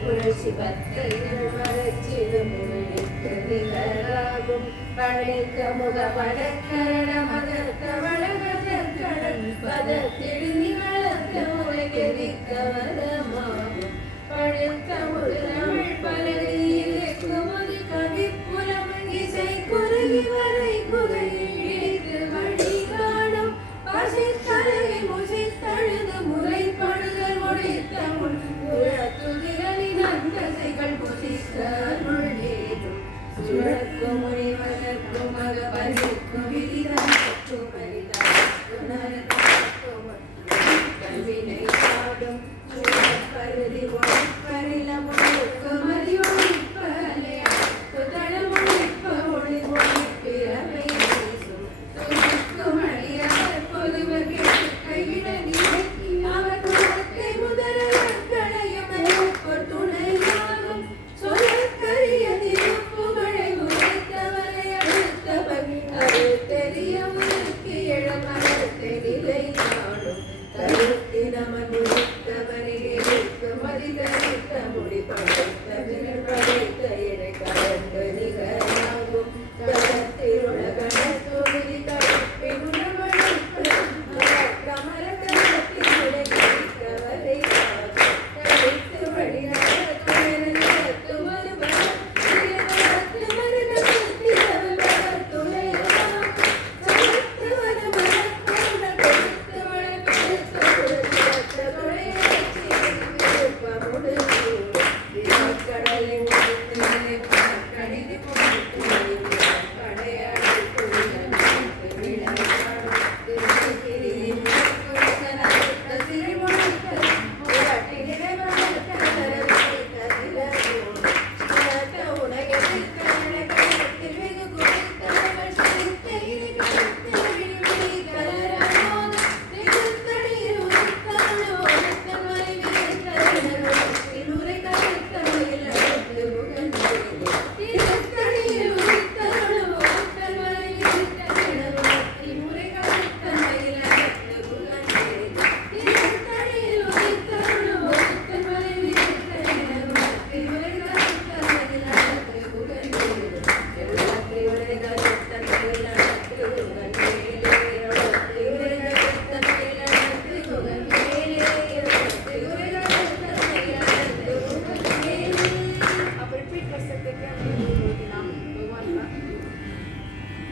புரட்சி பத்தைகள் மறைச்சிடும் பழைக்க முக படக்கரண மதத்த வளகடல் பதத்திடுங்கி வளர்த்த முறைகெதிக்க வதமாகும் பழுத்த முழுதமிழ் பலகையில் எக்குமது கவிப்புலம் இசை குறுகி வரை குகையிற்கு வழி காணும் பசித்தலை முசித்தழுது முறைப்படுதல் முடித்த முன் உழத்துதிகளின் அந்தசைகள் புசித்த முள்ளேதும் சுழக்கும் முனிவதற்கும் மகபலிக்கும் விரிதற்கும் மரிதற்கும் நரதற்கும் கல்வினை பாடும் பருதி